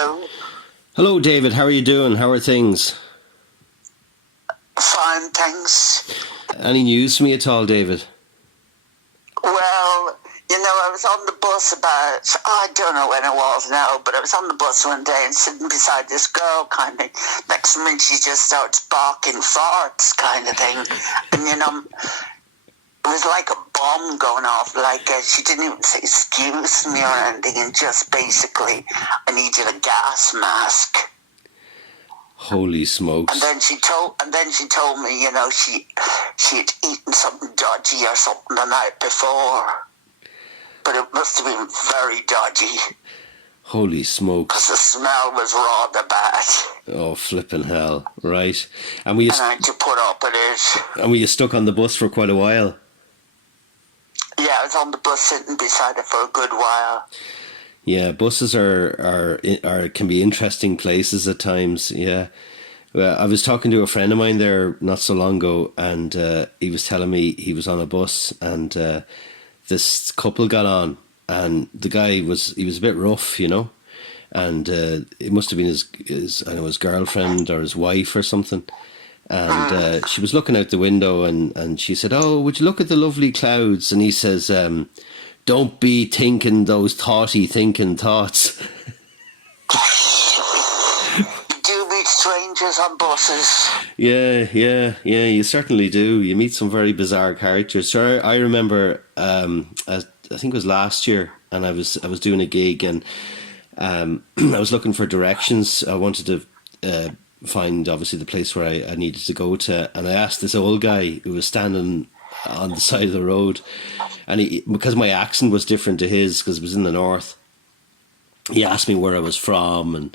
Hello. Hello, David. How are you doing? How are things? Fine, thanks. Any news from me at all, David? Well, I was on the bus I don't know when it was now, but I was on the bus one day and sitting beside this girl kind of. Next minute she just starts barking farts kind of thing. And, it was like a bomb going off. She didn't even say excuse me or anything, and just basically, I needed a gas mask. Holy smokes! And then she told me, she had eaten something dodgy or something the night before, but it must have been very dodgy. Holy smokes! Because the smell was rather bad. Oh, flipping hell! Right, and I had to put up with it. And were you stuck on the bus for quite a while? Yeah, I was on the bus sitting beside it for a good while. Yeah, buses are can be interesting places at times. Yeah, well, I was talking to a friend of mine there not so long ago, and he was telling me he was on a bus, and this couple got on, and the guy was a bit rough, and it must have been his girlfriend or his wife or something. And she was looking out the window, and she said, "Oh, would you look at the lovely clouds?" And he says, "Don't be thinking those thinking thoughts." You do meet strangers on buses. Yeah, you certainly do. You meet some very bizarre characters. So I remember, I think it was last year, and I was doing a gig, and I was looking for directions. I wanted to find obviously the place where I needed to go to, and I asked this old guy who was standing on the side of the road, and because my accent was different to his because it was in the north, he asked me where I was from, and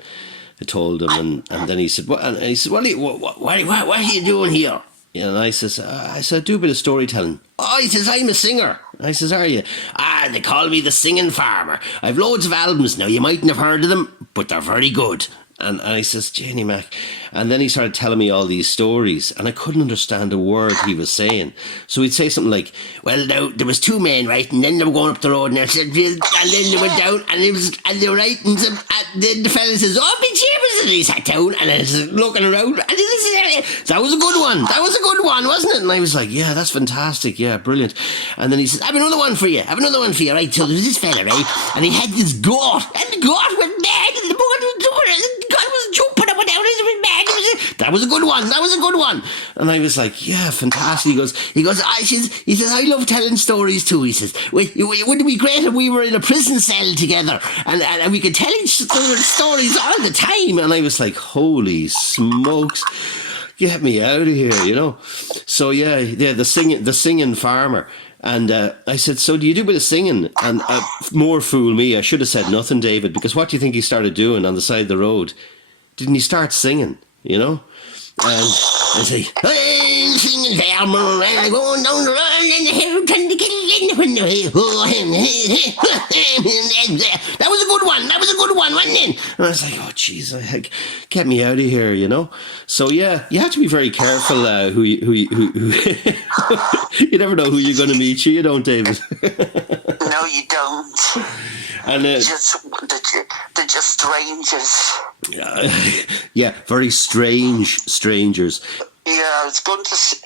I told him, and then he said, "What?" And he said, "What are you doing here?" And I said, "I do a bit of storytelling." "Oh," he says, "I'm a singer." I says, "Are you?" "Ah, they call me the Singing Farmer. I've loads of albums now. You mightn't have heard of them, but they're very good." And I says, "Jenny Mac." And then he started telling me all these stories, and I couldn't understand a word he was saying. So he'd say something like, "Well, now there was two men, right, and then they were going up the road, and then they went down, and they were right, and then the fella says, 'Oh, be cheapers,' and he sat down, and I was looking around, and that was a good one. That was a good one, wasn't it?" And I was like, "Yeah, that's fantastic. Yeah, brilliant." And then he said, "I have another one for you. Right?" So there was this fella, right, and he had this goat, and the goat went mad, and the God was jumping up and down. It was mad. That was a good one. And I was like, "Yeah, fantastic." He goes, he says, "I love telling stories too." He says, "Wouldn't it be great if we were in a prison cell together and we could tell each other stories all the time?" And I was like, "Holy smokes, get me out of here," So yeah, the singing farmer. And I said, "So do you do a bit of singing?" And more fool me, I should have said nothing, David, because what do you think he started doing on the side of the road? Didn't he start singing, And I say, "I'm singing farmer, and I'm going down the road, and the hair trying to get in the window." That was a good one, wasn't it? And I was like, "Oh, jeez, get me out of here," So yeah, you have to be very careful who you never know who you're going to meet. You don't, David. No, you don't. And they're just strangers. Yeah, very strange strangers. Yeah, I was going to say,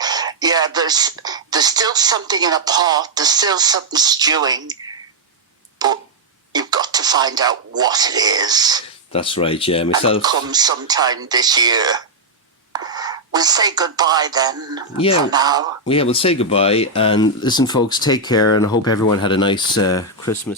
yeah, there's still something in a pot. There's still something stewing, but you've got to find out what it is. That's right, yeah. Myself. And it'll come sometime this year. We'll say goodbye then. Yeah. For now. Yeah, we'll say goodbye. And listen, folks, take care, and I hope everyone had a nice Christmas.